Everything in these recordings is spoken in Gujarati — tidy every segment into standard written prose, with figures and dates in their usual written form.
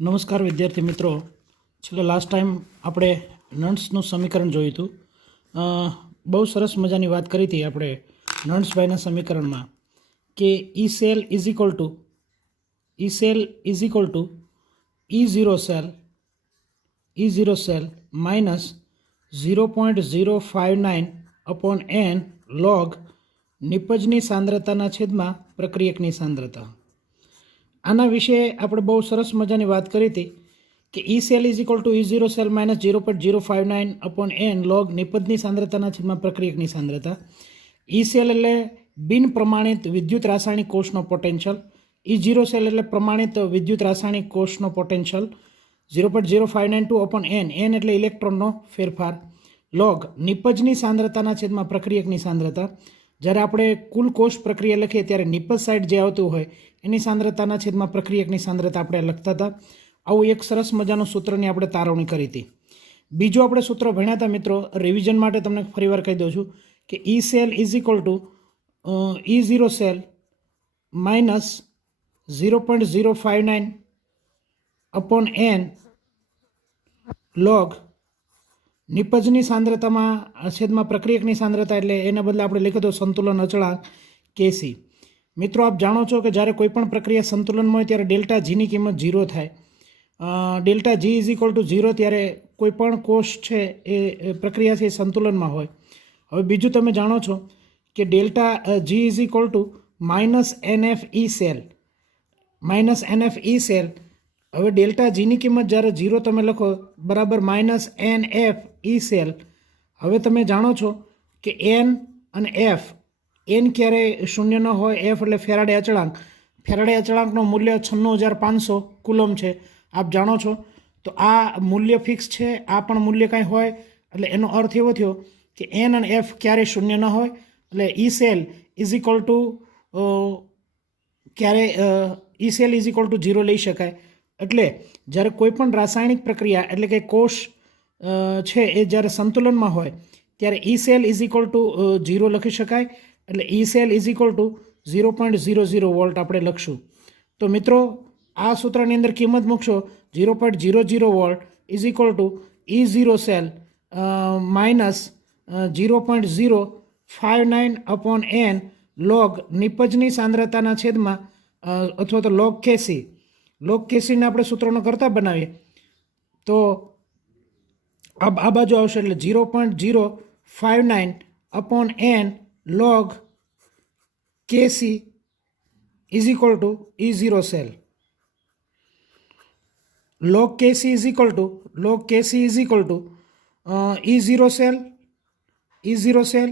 નમસ્કાર વિદ્યાર્થી મિત્રો. છેલ્લે લાસ્ટ ટાઈમ આપણે નન્ટ્સનું સમીકરણ જોયું હતું. બહુ સરસ મજાની વાત કરી હતી આપણે નન્ટ્સભાઈના સમીકરણમાં કે E cell is equal to E0 cell minus 0.059 upon n log નિપજની સાંદ્રતાના છેદમાં પ્રક્રિયકની સાંદ્રતા. આના વિશે આપણે બહુ સરસ મજાની વાત કરી હતી કે E cell is equal to E0 cell minus 0.059 upon n log નિપજની સાંદ્રતાના છેદમાં પ્રક્રિયકની સાંદ્રતા. ઈ સેલ એટલે બિન પ્રમાણિત વિદ્યુત રાસાયણિક કોષનો પોટેન્શિયલ. E0 સેલ એટલે પ્રમાણિત વિદ્યુત રાસાયણિક કોષનો પોટેન્શિયલ 0.0592 અપોન n એટલે ઇલેક્ટ્રોનનો ફેરફાર લોગ નિપજની સાંદ્રતાના છેદમાં પ્રક્રિયકની સાંદ્રતા. જ્યારે આપણે કુલ કોષ પ્રક્રિયા લખીએ ત્યારે નિપજ સાઇડ જે આવતું હોય એની સાંદ્રતાના છેદમાં પ્રક્રિયકની સાંદ્રતા આપણે લખતા હતા. આવું એક સરસ મજાનું સૂત્રની આપણે તારવણી કરી હતી. બીજું આપણે સૂત્ર ભણ્યા હતા મિત્રો, રિવિઝન માટે તમને ફરીવાર કહી દઉં છું કે E cell is equal to E0 cell minus 0.059 upon n log નિપજની સાંદ્રતામાં છેદમાં પ્રક્રિયકની સાંદ્રતા, એટલે એના બદલે આપણે લખ્યું તો સંતુલન અચળાંક કેસી. મિત્રો આપ જાણો છો કે જ્યારે કોઈ પણ પ્રક્રિયા સંતુલનમાં હોય ત્યારે ડેલ્ટા જીની કિંમત 0 થાય. Delta G is equal to 0 ત્યારે કોઈ પણ કોષ છે એ પ્રક્રિયા છે એ સંતુલનમાં હોય. હવે બીજું તમે જાણો છો કે delta G is equal to minus NF E cell. હવે ડેલ્ટા જીની કિંમત જ્યારે 0 તમે લખો બરાબર માઇનસ NF ઈ સેલ. હવે તમે જાણો છો કે N અને F, N ક્યારેય શૂન્ય ન હોય, F એટલે ફેરાડે અચળાંક. ફેરાડે અચળાંકનું મૂલ્ય 96,500 કુલમ છે, આપ જાણો છો. તો આ મૂલ્ય ફિક્સ છે, આ પણ મૂલ્ય કાંઈ હોય, એટલે એનો અર્થ એવો થયો કે N અને F ક્યારેય શૂન્ય ન હોય, એટલે E cell is equal to E cell is equal to 0 લઈ શકાય. એટલે જ્યારે કોઈ પણ રાસાયણિક પ્રક્રિયા એટલે કે કોષ છે એ જ્યારે સંતુલનમાં હોય ત્યારે E cell is equal to 0 લખી શકાય. એટલે E cell is equal to 0.00 volt આપણે લખશું. તો મિત્રો આ સૂત્રની અંદર કિંમત મૂકશો 0.00 volt is equal to E0 cell minus 0.059 upon n log નિપજની સાંદ્રતાના છેદમાં અથવા તો લોગ કેસી. લોગ કેસીને આપણે સૂત્રોનો કરતા બનાવીએ તો આ બાજુ આવશે, એટલે 0.059 upon n log KC is equal to E0 cell. Log KC is equal to E0 cell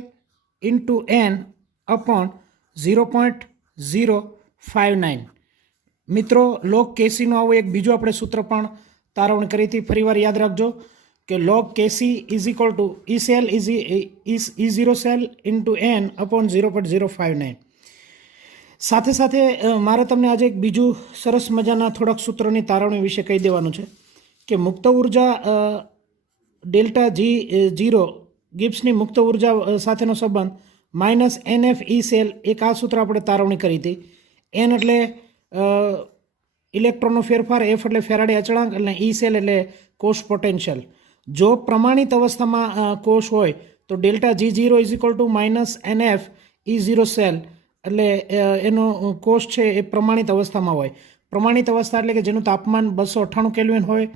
into n upon 0.059. મિત્રો લોગ કેસીનું આવું એક બીજું આપણે સૂત્ર પણ તારવણી કરી હતી. ફરીવાર યાદ રાખજો કે log KC is equal to E0 cell into n upon 0.059. સાથે સાથે મારે તમને આજે એક બીજું સરસ મજાના થોડાક સૂત્રોની તારવણી વિશે કહી દેવાનું છે કે મુક્ત ઉર્જા ડેલ્ટા G0 ગિબ્સની મુક્ત ઉર્જા સાથેનો સંબંધ માઇનસ NF ઈ સેલ, એક આ સૂત્ર આપણે તારવણી કરી હતી. N એટલે ઇલેક્ટ્રોનનો ફેરફાર, F એટલે ફેરાડે અચળાંક, એટલે ઈ સેલ એટલે કોષ પોટેન્શિયલ. જો પ્રમાણિત અવસ્થામાં કોષ હોય તો delta G0 is equal to minus NF E0 cell, એટલે એનો કોષ છે એ પ્રમાણિત અવસ્થામાં હોય. પ્રમાણિત અવસ્થા એટલે કે જેનું તાપમાન 298 કેલ્વિન હોય,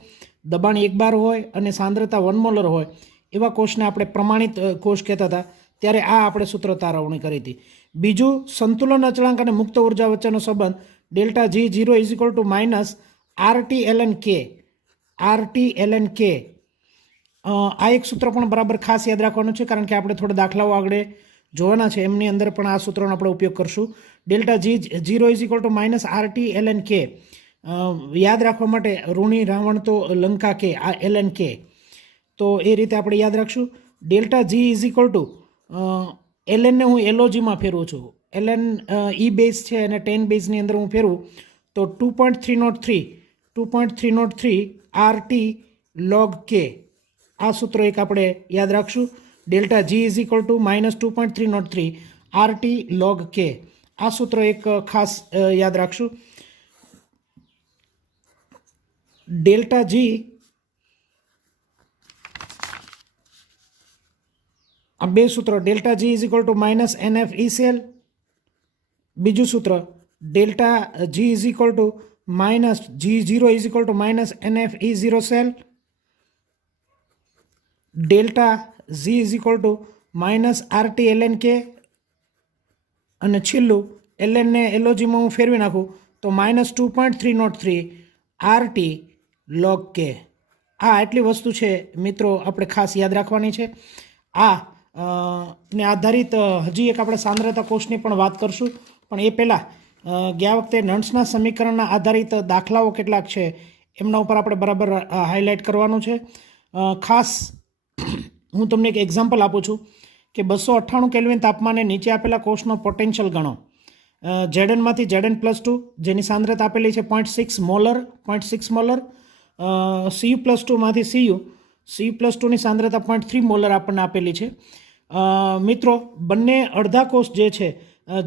દબાણ 1 બાર હોય અને સાંદ્રતા 1 મોલર હોય, એવા કોષને આપણે પ્રમાણિત કોષ કહેતા હતા. ત્યારે આ આપણે સૂત્ર તારવણી કરી હતી. બીજું સંતુલન અચળાંક અને મુક્ત ઉર્જા વચ્ચેનો સંબંધ delta G0 is equal to minus RT ln K. આ એક સૂત્ર પણ બરાબર ખાસ યાદ રાખવાનું છે, કારણ કે આપણે થોડા દાખલાઓ આગળ જોવાના છે, એમની અંદર પણ આ સૂત્રનો આપણે ઉપયોગ કરશું. Delta G0 is equal to minus RT ln K. યાદ રાખવા માટે ઋણી રાવણ તો લંકા કે, આ ln K. તો એ રીતે આપણે યાદ રાખશું. Delta G is equal to lnને હું LOGમાં ફેરવું છું. ln ઈ બેઝ છે અને 10 બેઝની અંદર હું ફેરવું તો 2.303 RT log K. આ સૂત્ર એક આપણે યાદ રાખશું. Delta G is equal to minus 2.303 RT log K. આ સૂત્ર એક ખાસ યાદ રાખશું. ડેલ્ટા જી આ બે સૂત્ર, delta G is equal to minus NF E cell. બીજું સૂત્ર delta G is equal to minus G0 is equal to minus NF E0 cell. Delta G is equal to minus RT ln K. અને છેલ્લું ln ને LOGમાં હું ફેરવી નાખું તો માઇનસ 2.303 RT log K. આ એટલી વસ્તુ છે મિત્રો આપણે ખાસ યાદ રાખવાની છે. આ ને આધારિત હજી એક આપણે સાંદ્રતા કોષની પણ વાત કરશું, પણ એ પહેલાં ગયા વખતે નન્સના સમીકરણના આધારિત દાખલાઓ કેટલાક છે એમના ઉપર આપણે બરાબર હાઇલાઇટ કરવાનું છે. ખાસ હું તમને એક એક્ઝામ્પલ આપું છું કે 298 કેલ્વિન તાપમાને નીચે આપેલા કોષનો પોટેન્શિયલ ગણો. Zn Zn +2 જેની સાંદ્રતા આપેલી છે 0.6 મોલર. Cu+2 માંથી Cu+2 ની સાંદ્રતા 0.3 મોલર આપણને આપેલી છે. મિત્રો બંને અડધા કોષ જે છે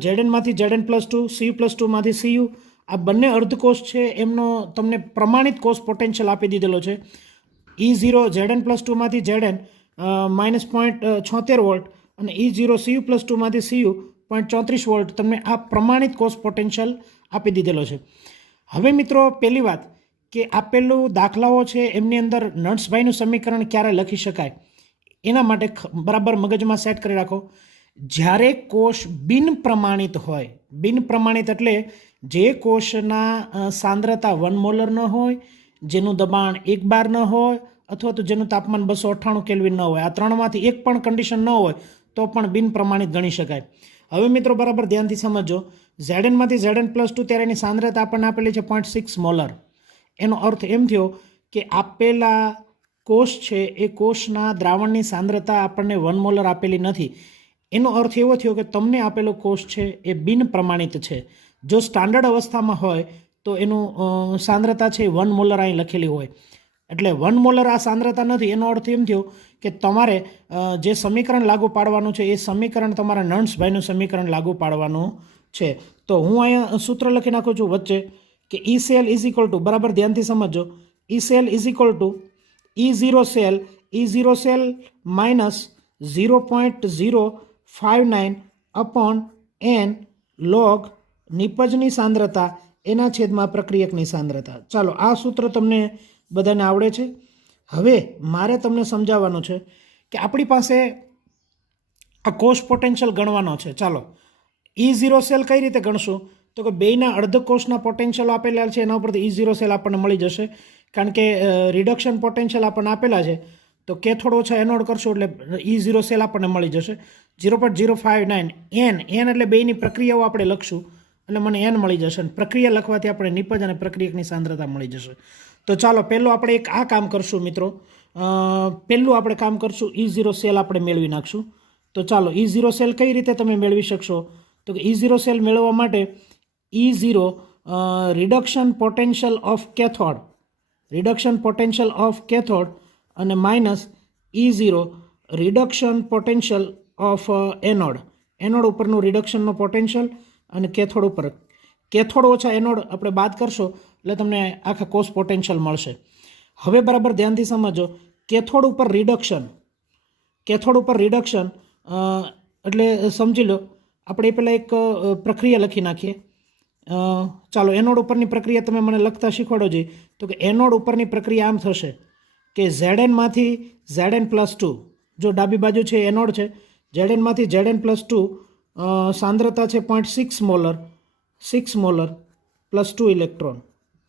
Zn Zn +2 Cu+2 માંથી Cu, આ બંને અર્ધકોષ છે એમનો તમને પ્રમાણિત કોષ પોટેન્શિયલ આપી દીધેલો છે. E0 Zn +2 માંથી Zn -0.76 વોલ્ટ અને E0 Cu+2 માંથી Cu 0.34 વોલ્ટ તમને આ પ્રમાણિત કોષ પોટેન્શિયલ આપી દીધેલો છે. હવે મિત્રો પહેલી વાત કે આપેલું દાખલાઓ છે એમની અંદર નન્સભાઈનું સમીકરણ ક્યારે લખી શકાય એના માટે બરાબર મગજમાં સેટ કરી રાખો. જ્યારે કોષ બિન પ્રમાણિત હોય, બિન પ્રમાણિત એટલે જે કોષના સાંદ્રતા 1 મોલર ન હોય, જેનું દબાણ 1 બાર ન હોય અથવા તો જેનું તાપમાન 298 કેલ્વિન ન હોય, આ ત્રણમાંથી એક પણ કન્ડિશન ન હોય તો પણ બિન પ્રમાણિત ગણી શકાય. હવે મિત્રો બરાબર ધ્યાનથી સમજો. Zn Zn+2 ત્યારે એની સાંદ્રતા આપણને આપેલી છે 0.6 મોલર. એનો અર્થ એમ થયો કે આપેલા કોષ છે એ કોષના દ્રાવણની સાંદ્રતા આપણને 1 મોલર આપેલી નથી. એનો અર્થ એવો થયો કે તમને આપેલો કોષ છે એ બિન પ્રમાણિત છે. જો સ્ટાન્ડર્ડ અવસ્થામાં હોય તો એનું સાંદ્રતા છે 1 મોલર અહીં લખેલી હોય, એટલે 1 મોલર આ સાંદ્રતા નથી. એનો અર્થ એમ થયો કે તમારે જે સમીકરણ લાગુ પાડવાનું છે એ સમીકરણ તમારા નન્સભાઈનું સમીકરણ લાગુ પાડવાનું છે. તો હું અહીંયા સૂત્ર લખી નાખું છું વચ્ચે કે E cell is equal to, બરાબર ધ્યાનથી સમજો, E cell is equal to E0 cell minus 0.059 upon n log નિપજની સાંદ્રતા એના છેદમાં પ્રક્રિયકની સાંદ્રતા. ચાલો આ સૂત્ર તમને બધાને આવડે છે. હવે મારે તમને સમજાવવાનું છે કે આપણી પાસે આ કોષ પોટેન્શિયલ ગણવાનો છે. ચાલો E0 સેલ કઈ રીતે ગણશું તો કે બેયના અર્ધ કોષના પોટેન્શિયલ આપેલા છે એના ઉપરથી E0 સેલ આપણને મળી જશે. કારણ કે રિડક્શન પોટેન્શિયલ આપણને આપેલા છે તો કેથોડ ઓછા એનોડ કરશું એટલે E0 સેલ આપણને મળી જશે 0.059 n એટલે બેયની પ્રક્રિયાઓ આપણે લખશું એટલે મને n મળી જશે અને પ્રક્રિયા લખવાથી આપણે નિપજ અને પ્રક્રિયકની સાંદ્રતા મળી જશે. તો ચાલો પહેલું આપણે એક આ કામ કરશું મિત્રો. પહેલું આપણે કામ કરશું E0 સેલ આપણે મેળવી નાખશું. તો ચાલો E0 સેલ કઈ રીતે તમે મેળવી શકશો તો કે E0 સેલ મેળવવા માટે E0 reduction potential of cathode અને minus E0 reduction potential of anode ઉપરનું રિડક્શનનો પોટેન્શિયલ અને કેથોડ ઉપર કેથોડ ઓછા એનોડ આપણે બાદ કરશો એટલે તમને આખા કોષ પોટેન્શિયલ મળશે. હવે બરાબર ધ્યાનથી સમજો. કેથોડ ઉપર રિડક્શન એટલે સમજી લો આપણે પહેલાં એક પ્રક્રિયા લખી નાખીએ. ચાલો એનોડ ઉપરની પ્રક્રિયા તમે મને લખતા શીખવાડો જોઈએ. તો કે એનોડ ઉપરની પ્રક્રિયા આમ થશે કે Zn Zn+2, જો ડાબી બાજુ છે એનોડ છે, Zn Zn+2 સાંદ્રતા છે 0.6 મોલર, 6 મોલર +2 ઇલેક્ટ્રોન.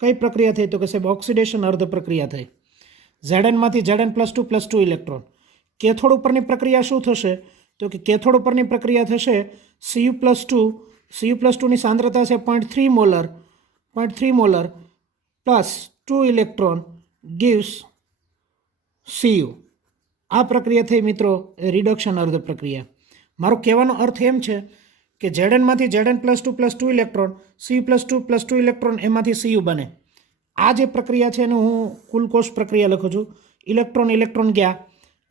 કઈ પ્રક્રિયા થઈ તો કે સાહેબ ઓક્સિડેશન અર્ધ પ્રક્રિયા થઈ. Zn Zn+2 +2 electron. કેથોડ ઉપરની પ્રક્રિયા શું થશે તો કે કેથોડ ઉપરની પ્રક્રિયા થશે Cu+2 ની સાંદ્રતા છે 0.3 મોલર +2 ઇલેક્ટ્રોન gives Cu. આ પ્રક્રિયા થઈ મિત્રો રિડક્શન અર્ધ પ્રક્રિયા. મારો કહેવાનો અર્થ એમ છે કે Zn Zn+2 +2 electron, Cu+2 +2 electron એમાંથી Cu બને. આ જે પ્રક્રિયા છે એને હું કુલ કોષ પ્રક્રિયા લખું છું. ઇલેક્ટ્રોન ગયા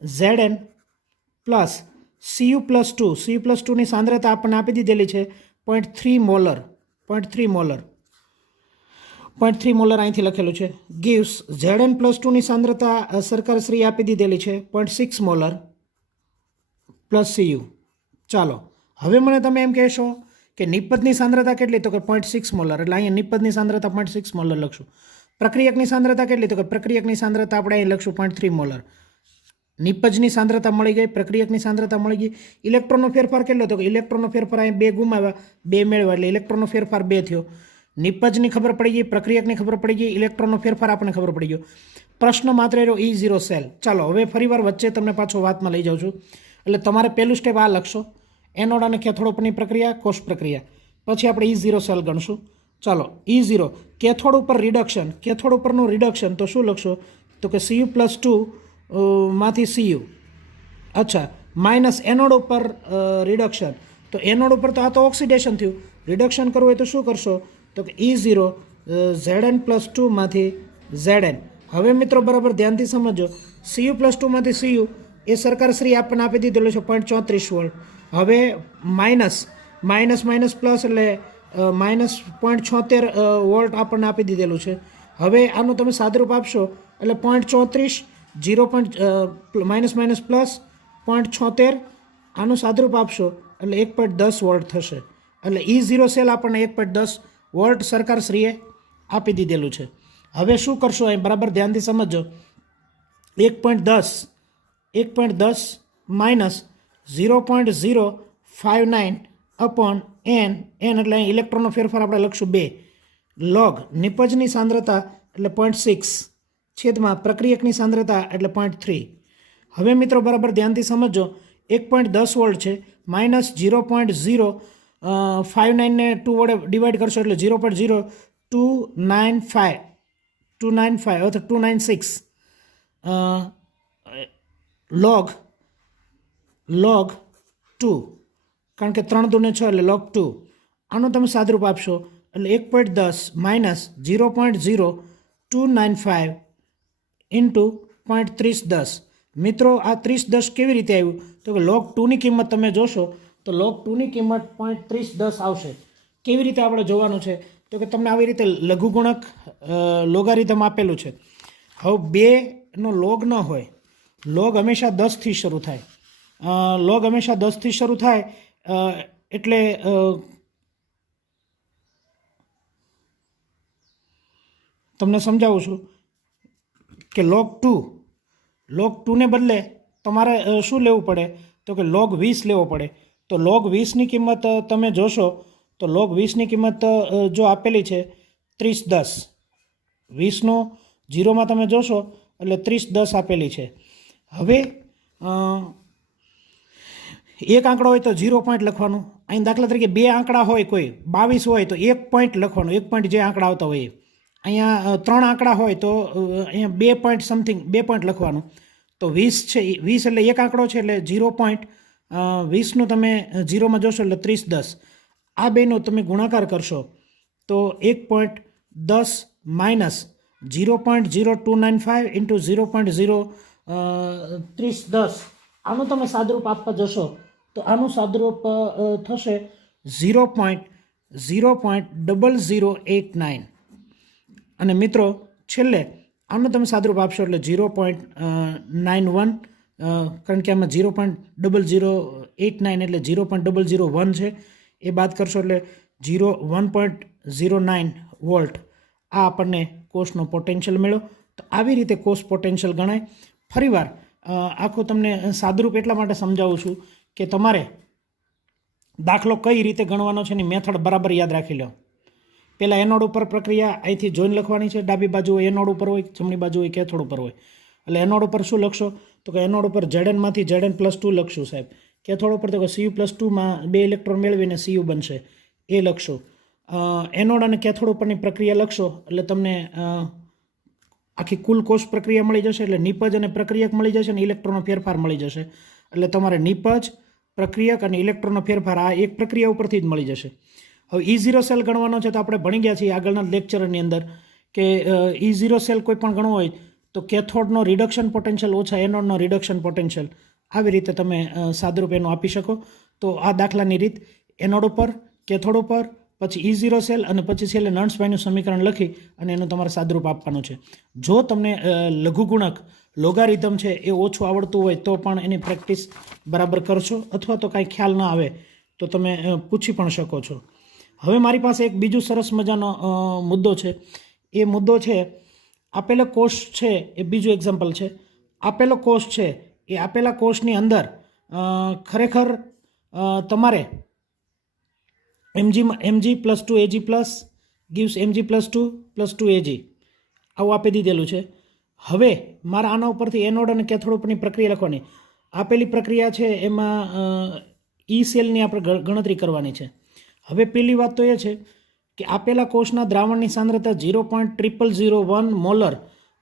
Zn Cu+2 ની સાંદ્રતા આપણને આપી દીધેલી છે 0.3 મોલર 0.3 મોલર અહીંથી લખેલું છે. ગીવ્સ Zn+2ની સાંદ્રતા સરકારશ્રી આપી દીધેલી છે 0.6 મોલર પ્લસ Cu. ચાલો હવે મને તમે એમ કહેશો કે નિપજની સાંદ્રતા કેટલી, તો કે 0.6 મોલર, એટલે અહીંયા નિપજની સાંદ્રતા 0.6 મોલર લખશું. પ્રક્રિયકની સાંદ્રતા કેટલી, તો કે પ્રક્રિયકની સાંદ્રતા આપણે અહીં લખશું 0.3 મોલર. નિપજની સાંદ્રતા મળી ગઈ, પ્રક્રિયકની સાંદ્રતા મળી ગઈ. ઇલેક્ટ્રોનનો ફેરફાર કેટલો, તો કે ઇલેક્ટ્રોનનો ફેરફાર અહીં 2 ગુમાવ્યા, 2 મેળવ્યા, એટલે ઇલેક્ટ્રોનનો ફેરફાર 2 થયો. નિપજની ખબર પડી ગઈ, પ્રક્રિયકની ખબર પડી ગઈ, ઇલેક્ટ્રોનનો ફેરફાર આપણને ખબર પડી ગયો. પ્રશ્ન માત્ર રહ્યો E0 સેલ. ચાલો હવે ફરીવાર વચ્ચે તમને પાછો વાતમાં લઈ જાઉં છું. એટલે તમારે પહેલું સ્ટેપ આ લખશો, એનોડ અને કેથોડ ઉપરની પ્રક્રિયા, કોષ પ્રક્રિયા. પછી આપણે E0 સેલ ગણશું. ચાલો E0 કેથોડ ઉપર રિડક્શન, કેથોડ ઉપરનું રિડક્શન તો શું લખશો, તો કે Cu+2 માંથી Cu. અચ્છા, માઇનસ એનોડ ઉપર રિડક્શન, તો એનોડ ઉપર તો આ તો ઓક્સિડેશન થયું, રિડક્શન કરવું હોય તો શું કરશો, તો કે E0 Zn+2 માંથી Zn. હવે મિત્રો બરાબર ધ્યાનથી સમજો, Cu+2 માંથી Cu એ સરકારશ્રી આપણને આપી દીધેલું છે 0.34 વોલ્ટ. હવે માઇનસ પ્લસ એટલે -0.76 વોલ્ટ આપણને આપી દીધેલું છે. હવે આનું તમે સાદરૂપ આપશો એટલે 0.34 માઇનસ પ્લસ 0.76 આનું સાદરૂપ આપશો એટલે 1.10 વોલ્ટ થશે. એટલે E0 સેલ આપણને 1.10 વોલ્ટ સરકારશ્રીએ આપી દીધેલું છે. હવે શું કરશો અહીં બરાબર ધ્યાનથી સમજો, 1.10 માઇનસ 0.059 અપોન n એટલે અહીં ઇલેક્ટ્રોનનો ફેરફાર આપણે લખશું 2 લોગ નિપજની સાંદ્રતા એટલે 0.6 છેદમાં પ્રક્રિયકની સાંદ્રતા એટલે 0.3. હવે મિત્રો બરાબર ધ્યાનથી સમજો, 1.10 વોલ્ટ છે, માઇનસ 0.059 ને 2 વડે ડિવાઈડ કરશો એટલે 0.0295 અથવા 296 log 2, કારણ કે 3 દૂને 6 એટલે log 2. આનું તમે સાદરૂપ આપશો એટલે 1.10 માઇનસ 0.0295 ઇન્ટુ 0.3010. મિત્રો આ 3010 કેવી રીતે આવ્યું, તો કે log 2ની કિંમત તમે જોશો તો log 2ની કિંમત 0.3010 આવશે. કેવી રીતે આપણે જોવાનું છે, તો કે તમને આવી રીતે લઘુગુણક લોગારિધમ આપેલું છે. હવે 2નો લોગ ન હોય, લોગ હંમેશા 10થી શરૂ થાય, લોગ હંમેશા 10થી શરૂ થાય એટલે તમને સમજાવું છું કે log 2ને બદલે તમારે શું લેવું પડે, તો કે log 20 લેવો પડે. તો log 20ની કિંમત તમે જોશો તો log 20ની કિંમત જો આપેલી છે 3010, 20નો 0માં તમે જોશો એટલે 3010 આપેલી છે. હવે એક આંકડો હોય તો 0 પોઈન્ટ લખવાનું. અહીં દાખલા તરીકે 2 આંકડા હોય, કોઈ 22 હોય તો 1 પોઈન્ટ લખવાનું, 1 પોઈન્ટ જે આંકડા આવતા હોય. અહીંયા 3 આંકડા હોય તો અહીંયા 2 પોઈન્ટ સમથિંગ 2 પોઈન્ટ લખવાનું. તો 20 છે, 20 એટલે એક આંકડો છે એટલે 0 પોઈન્ટ 20નું તમે 0માં જોશો એટલે 3010. આ બેનો તમે ગુણાકાર કરશો તો 1.10 માઇનસ 0.0295 ઇન્ટુ 0.03010 આનું તમે સાદરૂપ આપવા જશો તો આનું સાદરૂપ થશે 0.0089. અને મિત્રો છેલ્લે આનું તમે સાદરૂપ આપશો એટલે 0.91, કારણ કે આમાં 0.0089 એટલે 0.001 છે, એ બાદ કરશો એટલે 1.09 વોલ્ટ. આ આપણને કોષનો પોટેન્શિયલ મળ્યો. તો આવી રીતે કોષ પોટેન્શિયલ ગણાય. ફરીવાર આખું તમને સાદરૂપ એટલા માટે સમજાવું છું કે તમારે દાખલો કઈ રીતે ગણવાનો છે એની મેથડ બરાબર યાદ રાખી લો. પહેલાં એનોડ ઉપર પ્રક્રિયા અહીંથી જોઈને લખવાની છે, ડાબી બાજુ હોય એનોડ ઉપર હોય, જમણી બાજુ હોય કેથોડ ઉપર હોય. એટલે એનોડ ઉપર શું લખશો, તો કે એનોડ ઉપર Znમાંથી Zn+2 લખશું સાહેબ. કેથોડ ઉપર તો કે Cu+2માં 2 ઇલેક્ટ્રોન મેળવીને Cu બનશે, એ લખશો. એનોડ અને કેથોડ ઉપરની પ્રક્રિયા લખશો એટલે તમને આખી કુલ કોષ પ્રક્રિયા મળી જશે. એટલે નિપજ અને પ્રક્રિયક મળી જશે અને ઇલેક્ટ્રોનનો ફેરફાર મળી જશે. એટલે તમારે નિપજ, પ્રક્રિયક અને ઇલેક્ટ્રોનનો ફેરફાર આ એક પ્રક્રિયા ઉપરથી જ મળી જશે. હવે E0 સેલ ગણવાનો છે તો આપણે ભણી ગયા છીએ આગળના લેક્ચરની અંદર કે E0 સેલ કોઈ પણ ગણવો હોય તો કેથોડનો રિડક્શન પોટેન્શિયલ ઓછા એનોડનો રિડક્શન પોટેન્શિયલ, આવી રીતે તમે સાદરૂપ એનું આપી શકો. તો આ દાખલાની રીત એનોડ ઉપર, કેથોડ ઉપર, પછી E0 સેલ અને પછી છેલ્લે નર્ન્સભાઈનું સમીકરણ લખી અને એનું તમારે સાદરૂપ આપવાનું છે. જો તમને લઘુગુણક લોગારિધમ છે એ ઓછું આવડતું હોય તો પણ એની પ્રેક્ટિસ બરાબર કરશો, અથવા તો કાંઈ ખ્યાલ ના આવે તો તમે પૂછી પણ શકો છો. હવે મારી પાસે એક બીજું સરસ મજાનો મુદ્દો છે. એ મુદ્દો છે આપેલો કોષ છે એ બીજું એક્ઝામ્પલ છે. આપેલો કોષ છે એ આપેલા કોષની અંદર ખરેખર તમારે mg plus 2 ag plus gives mg plus 2 ag આવું આપી દીધેલું છે. હવે મારા આના ઉપરથી એનોડ અને કેથોડ ઉપરની પ્રક્રિયા લખવાની. આપેલી પ્રક્રિયા છે એમાં ઈ સેલની આપણે ગણતરી કરવાની છે. હવે પહેલી વાત તો એ છે કે આપેલા કોષના દ્રાવણની સાંદ્રતા 0.0001 મોલર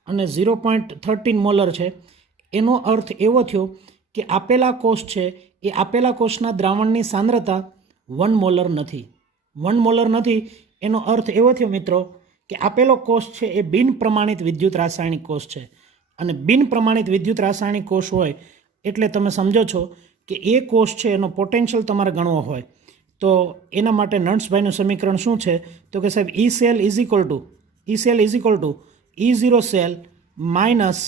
અને 0.13 મોલર છે. એનો અર્થ એવો થયો કે આપેલા કોષ છે એ આપેલા કોષના દ્રાવણની સાંદ્રતા 1 મોલર નથી. 1 મોલર નથી એનો અર્થ એવો થયો મિત્રો કે આપેલો કોષ છે એ બિન પ્રમાણિત વિદ્યુત રાસાયણિક કોષ છે. અને બિન પ્રમાણિત વિદ્યુત રાસાયણિક કોષ હોય એટલે તમે સમજો છો કે એ કોષ છે એનો પોટેન્શિયલ તમારે ગણવો હોય તો એના માટે નર્ન્સભાઈનું સમીકરણ શું છે તો કે સાહેબ E cell is equal to E0 cell minus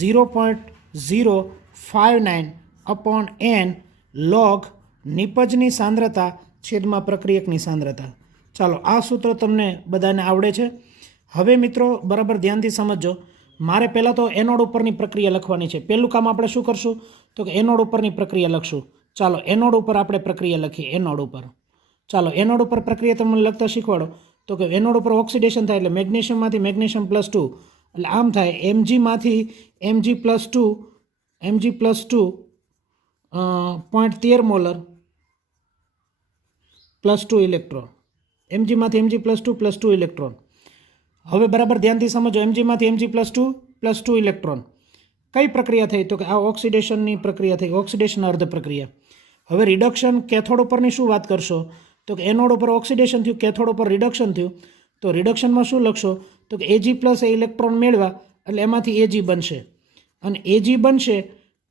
0.059 upon n log નિપજની સાંદ્રતા છેદમાં પ્રક્રિયકની સાંદ્રતા. ચાલો આ સૂત્ર તમને બધાને આવડે છે. હવે મિત્રો બરાબર ધ્યાનથી સમજો. મારે પહેલાં તો એનોડ ઉપરની પ્રક્રિયા લખવાની છે. પહેલું કામ આપણે શું કરશું તો કે એનોડ ઉપરની પ્રક્રિયા લખશું. ચાલો એનોડ ઉપર આપણે પ્રક્રિયા લખીએ. એનોડ ઉપર ચાલો એનોડ ઉપર પ્રક્રિયા તમને લખતા શીખવાડો તો કે એનોડ ઉપર ઓક્સિડેશન થાય એટલે મેગ્નેશિયમમાંથી મેગ્નેશિયમ પ્લસ 2 એટલે આમ થાય mgમાંથી mg plus 2 0.13 molar plus 2 electron. mgમાંથી mg પ્લસ 2 ઇલેક્ટ્રોન. હવે બરાબર ધ્યાનથી સમજો. mgમાંથી mg પ્લસ 2 ઇલેક્ટ્રોન કઈ પ્રક્રિયા થઈ તો કે આ ઓક્સિડેશનની પ્રક્રિયા થઈ, ઓક્સિડેશન અર્ધ પ્રક્રિયા. હવે રિડક્શન કેથોડ ઉપરની શું વાત કરશો તો કે એનોડ ઉપર ઓક્સિડેશન થયું, કેથોડ ઉપર રિડક્શન થયું. તો રિડક્શનમાં શું લખશો તો કે Ag પ્લસ એ ઇલેક્ટ્રોન મેળવા એટલે એમાંથી Ag બનશે અને Ag બનશે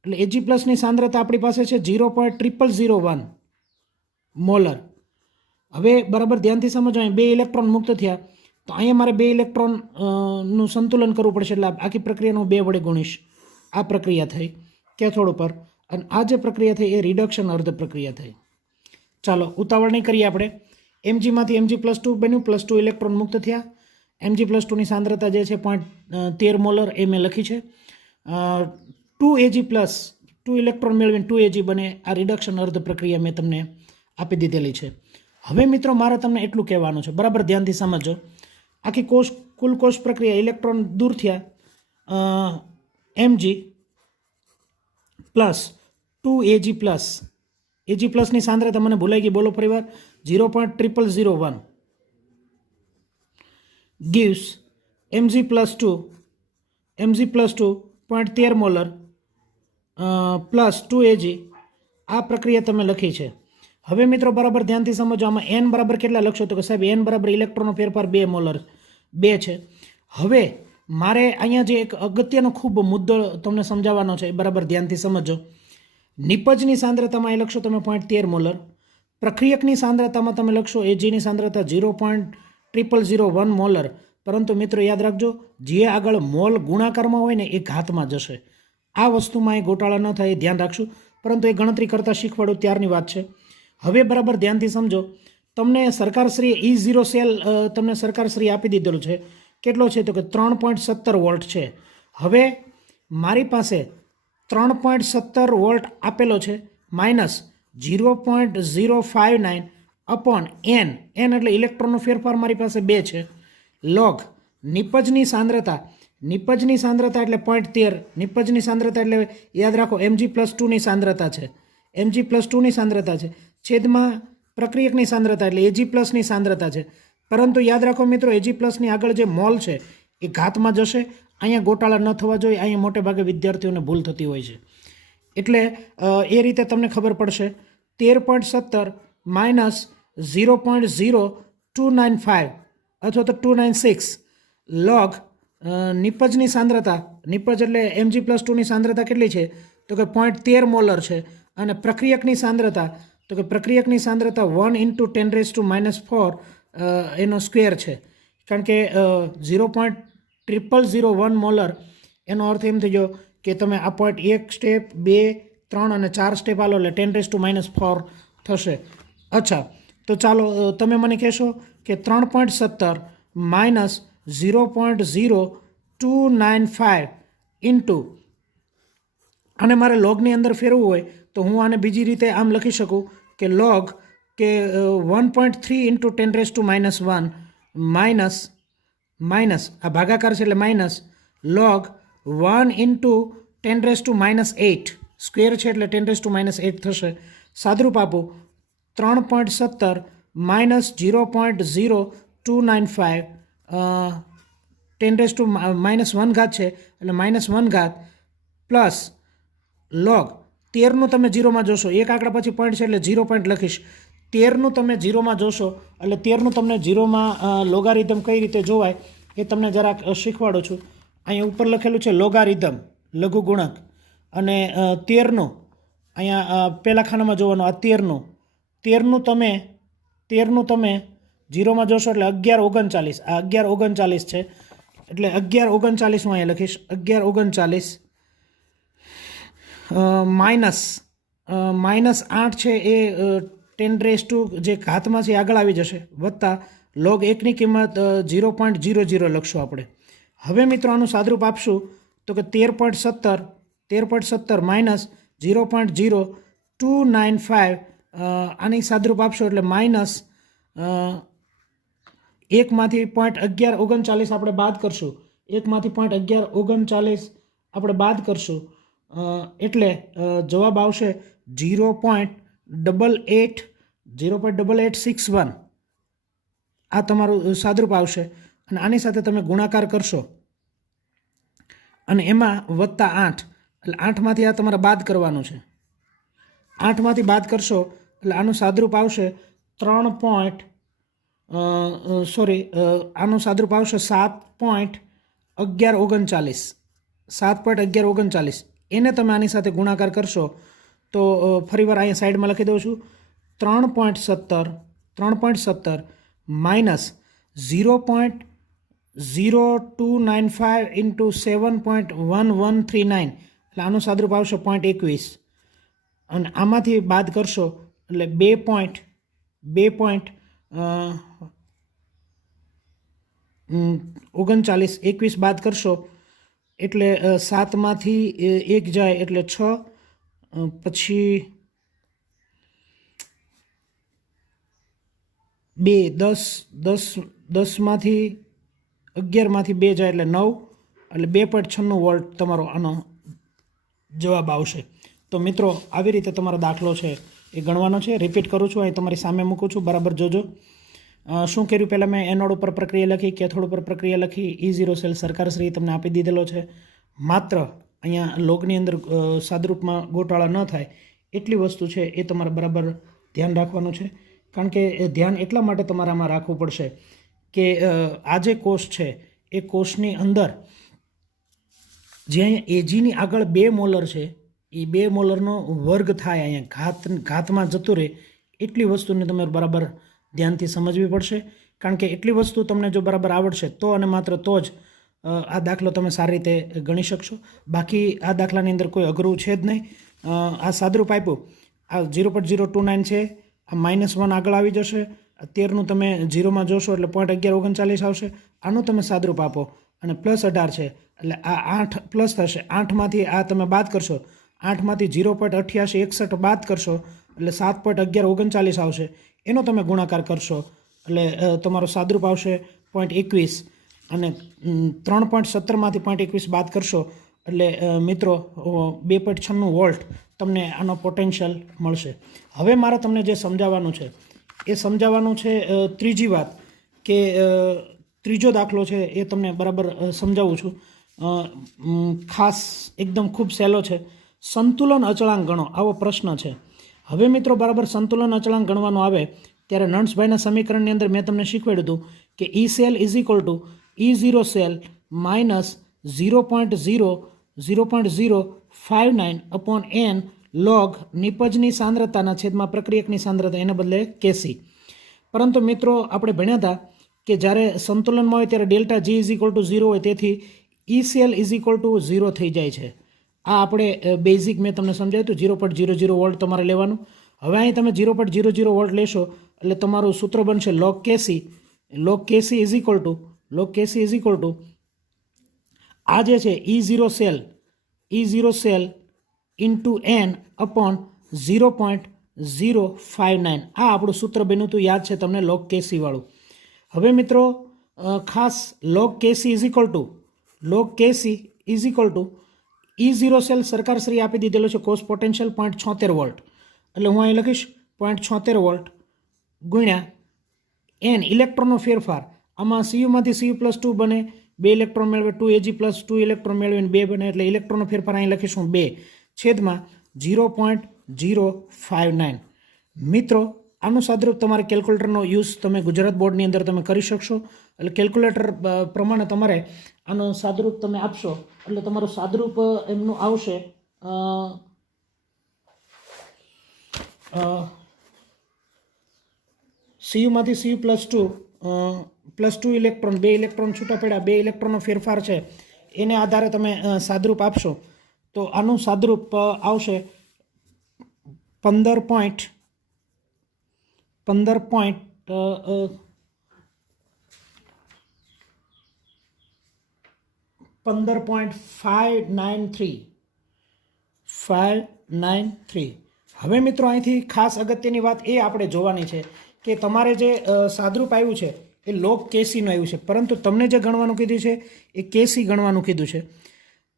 એટલે Ag પ્લસની સાંદ્રતા આપણી પાસે છે 0.0001 મોલર. હવે બરાબર ધ્યાનથી સમજો. અહીં 2 ઇલેક્ટ્રોન મુક્ત થયા તો અહીંયા મારે 2 ઇલેક્ટ્રોન નું સંતુલન કરવું પડશે એટલે આખી પ્રક્રિયાનું 2 વડે ગુણીશ. આ પ્રક્રિયા થઈ કેથોડ ઉપર અને આ જે પ્રક્રિયા થઈ એ રિડક્શન અર્ધ પ્રક્રિયા થઈ. ચાલો ઉતાવળ નહીં કરીએ આપણે. mgમાંથી mg પ્લસ 2 બન્યું, પ્લસ 2 ઇલેક્ટ્રોન મુક્ત થયા. mg પ્લસ 2ની સાંદ્રતા જે છે 0.13 મોલર એ મેં લખી છે. 2 Ag પ્લસ 2 ઇલેક્ટ્રોન મેળવીને 2 Ag બને. આ રિડક્શન અર્ધ પ્રક્રિયા મેં તમને આપી દીધેલી છે. હવે મિત્રો મારે તમને એટલું કહેવાનું છે, બરાબર ધ્યાનથી સમજો. આખી કુલ કોષ પ્રક્રિયા ઇલેક્ટ્રોન દૂર થયા mg plus 2 Ag plus. Ag પ્લસની સાંદ્રતા મને ભૂલાઈ ગઈ, બોલો પરિવાર. 0.0001 gives mg plus 2 0.13 molar plus 2 Ag. આ પ્રક્રિયા તમે લખી છે. હવે મિત્રો બરાબર ધ્યાનથી સમજો. આમાં n બરાબર કેટલા લખશો તો કે સાહેબ n બરાબર ઇલેક્ટ્રોનનો ફેરફાર 2 મોલર 2 છે. હવે મારે અહીંયા જે એક અગત્યનો ખૂબ મુદ્દો તમને સમજાવવાનો છે એ બરાબર ધ્યાનથી સમજો. નિપજની સાંદ્રતામાં એ લખશો તમે 0.13 મોલર. પ્રક્રિયકની સાંદ્રતામાં તમે લખશો Agની સાંદ્રતા 0.0001 મોલર. પરંતુ મિત્રો યાદ રાખજો, જે આગળ મોલ ગુણાકારમાં હોય ને એ ઘાતમાં જશે. આ વસ્તુમાં એ ગોટાળા ન થાય એ ધ્યાન રાખશું, પરંતુ એ ગણતરી કરતાં શીખવાડું ત્યારની વાત છે. હવે બરાબર ધ્યાનથી સમજો. તમને સરકારશ્રીએ E0 સેલ તમને સરકારશ્રીએ આપી દીધેલું છે. કેટલો છે તો કે 3.17 વોલ્ટ છે. હવે મારી પાસે 3.17 વોલ્ટ આપેલો છે માઇનસ 0.059 અપોન n એટલે ઇલેક્ટ્રોનનો ફેરફાર મારી પાસે 2 છે લોગ નિપજની સાંદ્રતા એટલે 0.13. નિપજની સાંદ્રતા એટલે યાદ રાખો mg પ્લસ 2ની સાંદ્રતા છે. mg પ્લસ 2ની સાંદ્રતા છે છેદમાં પ્રક્રિયકની સાંદ્રતા એટલે Ag પ્લસની સાંદ્રતા છે. પરંતુ યાદ રાખો મિત્રો, Ag પ્લસની આગળ જે મોલ છે એ ઘાતમાં જશે. અહીંયા ગોટાળા ન થવા જોઈએ. અહીંયા મોટે ભાગે વિદ્યાર્થીઓને ભૂલ થતી હોય છે. એટલે એ રીતે તમને ખબર પડશે. 13.17 માઇનસ 0.0295 અથવા તો 296 લોગ નિપજની સાંદ્રતા. નિપજ એટલે mg પ્લસ 2ની સાંદ્રતા કેટલી છે તો કે 0.13 મોલર છે અને પ્રક્રિયકની સાંદ્રતા તો તો કે પ્રક્રિયકની સાંદ્રતા 1 × 10⁻⁴ એનો સ્ક્વેર છે, કારણ કે 0.0001 મોલર, એનો અર્થ એમ થઈ ગયો કે તમે આ પોઈન્ટ 1 સ્ટેપ 2 3 અને 4 સ્ટેપ આલો એટલે 10⁻⁴ થશે. અચ્છા, તો ચાલો તમે મને કહેશો કે 3.17 માઇનસ 0.0295 ઇન્ટુ, આને મારે લોગની અંદર ફેરવવું હોય તો હું આને બીજી રીતે આમ લખી શકું કે લોગ કે 1.3 × 10⁻⁻1 માઇનસ આ ભાગાકાર છે એટલે માઇનસ લોગ 1 × 10⁻⁸ સ્ક્વેર છે એટલે 10⁻⁸ થશે. સાદરૂપ આપું 3.17 માઇનસ 0.0295 10⁻⁻1 છે એટલે -1 પ્લસ લોગ 13નું તમે 0માં જોશો, એક આંકડા પછી પોઈન્ટ છે એટલે 0 પોઈન્ટ લખીશ. 13નું તમે 0માં જોશો એટલે 13નું તમને 0માં લોગારિધમ કઈ રીતે જોવાય એ તમને જરાક શીખવાડું છું. અહીંયા ઉપર લખેલું છે લોગારિધમ લઘુ ગુણક, અને 13નું અહીંયા પહેલા ખાનામાં જોવાનું. આ 13નું તમે 0માં જોશો એટલે 1139, આ 1139 છે એટલે 1139 હું અહીંયા લખીશ. 1139 માઇનસ 8 છે એ 10 જે ઘાતમાં છે આગળ આવી જશે, વત્તા લોગ 1ની કિંમત 0.00 લખશું આપણે. હવે મિત્રો આનું સાદરૂપ આપશું તો કે 13.17 માઇનસ 0.0295 આની સાદરૂપ આપશો એટલે માઇનસ 1માંથી 0.1139 આપણે બાદ કરશું, 1માંથી 0.1139 આપણે બાદ કરશું એટલે જવાબ આવશે 0.8861. આ તમારું સાદરૂપ આવશે, અને આની સાથે તમે ગુણાકાર કરશો અને એમાં વત્તા 8 એટલે 8માંથી આ તમારે બાદ કરવાનું છે. 8માંથી બાદ કરશો એટલે આનું સાદરૂપ આવશે આનું સાદરૂપ આવશે 7.1139. એને તમે આની સાથે ગુણાકાર કરશો તો ફરીવાર અહીંયા સાઈડમાં લખી દઉં છું 3.17 માઇનસ 0.0295 ઇન્ટુ 7.1139 એટલે આનું સાદરૂપ આવશે 0.21, અને આમાંથી બાદ કરશો એટલે 2.39 બાદ કરશો એટલે 7માંથી 1 જાય એટલે 6, પછી 2 10માંથી 11માંથી 2 જાય એટલે 9, એટલે 2.96 વોલ્ટ તમારો આનો જવાબ આવશે. તો મિત્રો આવી રીતે તમારો દાખલો છે એ ગણવાનો છે. રિપીટ કરું છું, અહીં તમારી સામે મૂકું છું, બરાબર જોજો. શું કર્યું, પહેલાં મેં એનોડ ઉપર પ્રક્રિયા લખી, કેથોડ ઉપર પ્રક્રિયા લખી, E0 સેલ સરકારશ્રી તમને આપી દીધેલો છે. માત્ર અહીંયા લોગની અંદર સાદરૂપમાં ગોટાળા ન થાય એટલી વસ્તુ છે એ તમારે બરાબર ધ્યાન રાખવાનું છે. કારણ કે ધ્યાન એટલા માટે તમારે આમાં રાખવું પડશે કે આ જે કોષ છે એ કોષની અંદર જે અહીંયા એજીની આગળ 2 મોલર છે એ 2 મોલરનો વર્ગ થાય, અહીંયા ઘાતમાં જતું રહે એટલી વસ્તુને તમે બરાબર ધ્યાનથી સમજવી પડશે. કારણ કે એટલી વસ્તુ તમને જો બરાબર આવડશે તો અને માત્ર તો જ આ દાખલો તમે સારી રીતે ગણી શકશો. બાકી આ દાખલાની અંદર કોઈ અઘરું છે જ નહીં. આ સાદરૂપ આપ્યું, આ 0.029 છે, આ -1 આગળ આવી જશે. 13નું તમે 0માં જોશો એટલે 0.1139 આવશે. આનું તમે સાદરૂપ આપો અને +18 છે એટલે આ 8 પ્લસ થશે. 8માંથી આ તમે બાદ કરશો, 8માંથી 0.8861 બાદ કરશો એટલે 7.1139 આવશે. એનો તમે ગુણાકાર કરશો એટલે તમારો સાદરૂપ આવશે 0.21, અને 3.17માંથી 0.21 બાદ કરશો એટલે મિત્રો 2.96 વોલ્ટ તમને આનો પોટેન્શિયલ મળશે. હવે મારે તમને જે સમજાવવાનું છે એ સમજાવવાનું છે ત્રીજી વાત, કે ત્રીજો દાખલો છે એ તમને બરાબર સમજાવું છું. ખાસ એકદમ ખૂબ સહેલો છે. સંતુલન અચળાંક ગણો, આવો પ્રશ્ન છે. હવે મિત્રો બરાબર સંતુલન અચળાંક ગણવાનો આવે ત્યારે નન્સભાઈના સમીકરણની અંદર મેં તમને શીખવાડ્યું હતું કે E cell is equal to E0 cell minus 0.059 upon n log નિપજની સાંદ્રતાના છેદમાં પ્રક્રિયકની સાંદ્રતા એને બદલે કેસી. પરંતુ મિત્રો આપણે ભણ્યા હતા કે જ્યારે સંતુલનમાં હોય ત્યારે delta G is equal to 0 હોય, તેથી ECL ઇઝ ઇક્વલ ટુ 0 થઈ જાય છે. આ આપણે બેઝિક મેં તમને સમજાવ્યું હતું. 0.00 વોલ્ટ તમારે લેવાનું. હવે અહીં તમે 0.00 વોલ્ટ લેશો એટલે તમારું સૂત્ર બનશે log KC. log KC is equal two આ જે છે E0 cell into n upon 0.059. આ આપણું સૂત્ર બન્યું હતું, યાદ છે તમને, log કેસી વાળું. હવે મિત્રો ખાસ log KC is equal to E0 cell સરકારશ્રી આપી દીધેલો છે કોષ પોટેન્શિયલ 0.76 વોલ્ટ. એટલે હું અહીં લખીશ 0.76 વોલ્ટ ગુણ્યા n ઇલેક્ટ્રોનનો ફેરફાર. આમાં CU માંથી Cu+2 બને, 2 ઇલેક્ટ્રોન મેળવે, 2Ag+2 ઇલેક્ટ્રોન મેળવીને 2 બને, એટલે ઇલેક્ટ્રોનનો ફેરફાર અહીં લખીશું 2 છેદમાં 0.059. મિત્રો આનું સાદરૂપ તમારે કેલ્ક્યુલેટરનો યુઝ તમે ગુજરાત બોર્ડની અંદર તમે કરી શકશો. એટલે કેલ્ક્યુલેટર પ્રમાણે તમારે આનો સાદરૂપ તમે આપશો એટલે તમારું સાદરૂપ એમનું આવશે CU માંથી Cu+2 ઇલેક્ટ્રોન, 2 ઇલેક્ટ્રોન છૂટા પડ્યા, 2 ઇલેક્ટ્રોનનો ફેરફાર છે, એને આધારે તમે સાદરૂપ આપશો તો આનું સાદરૂપ આવશે 15.593. હવે મિત્રો અહીંથી ખાસ અગત્યની વાત એ આપણે જોવાની છે કે તમારે જે સાદરૂપ આવ્યું છે એ લોગ કેસીનું આવ્યું છે, પરંતુ તમને જે ગણવાનું કીધું છે એ કેસી ગણવાનું કીધું છે.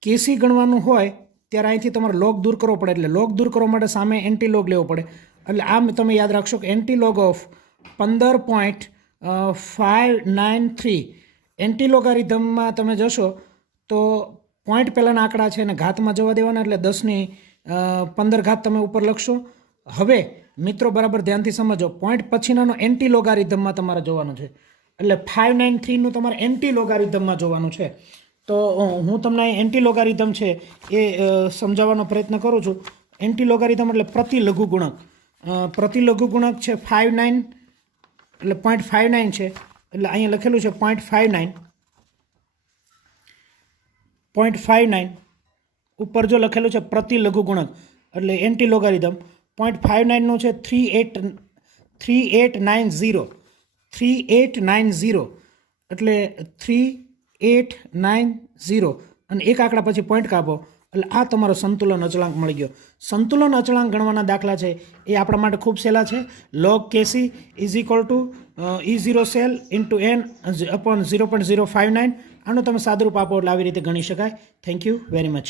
કેસી ગણવાનું હોય ત્યારે અહીંથી તમારે લોગ દૂર કરવો પડે, એટલે લોગ દૂર કરવા માટે સામે એન્ટી લોગ લેવો પડે. એટલે આમ તમે યાદ રાખશો કે એન્ટી લોગ ઓફ 15.593. એન્ટી લોગારિધમમાં તમે જશો તો પોઈન્ટ પહેલાંના આંકડા છે અને ઘાતમાં જવા દેવાના, એટલે 10⁻15 ઘાત તમે ઉપર લખશો. હવે મિત્રો બરાબર ધ્યાનથી સમજો, પોઈન્ટ પછીનાનો એન્ટી લોગારિધમમાં તમારે જોવાનું છે, એટલે 593નું તમારે એન્ટી લોગારિધમમાં જોવાનું છે. તો હું તમને અહીં એન્ટી લોગારિધમ છે એ સમજાવવાનો પ્રયત્ન કરું છું. એન્ટી લોગારિધમ એટલે પ્રતિ લઘુગુણક. પ્રતિ લઘુગુણક છે 59, એટલે 0.59 છે, એટલે અહીંયા લખેલું છે 0.59 ઉપર જો લખેલું છે પ્રતિ લઘુગુણક એટલે એન્ટી લોગારિધમ. 0.59નું છે 3890 એટલે 3890 અને એક આંકડા પછી પોઈન્ટ કાપો એટલે આ તમારો સંતુલન અચળાંક મળી ગયો. સંતુલન અચળાંક ગણવાના દાખલા છે એ આપણા માટે ખૂબ સહેલા છે. log KC is equal to E0 cell into n upon 0.059. આનું તમે સાદરૂપ આપો એટલે આવી રીતે ગણી શકાય. Thank you very much.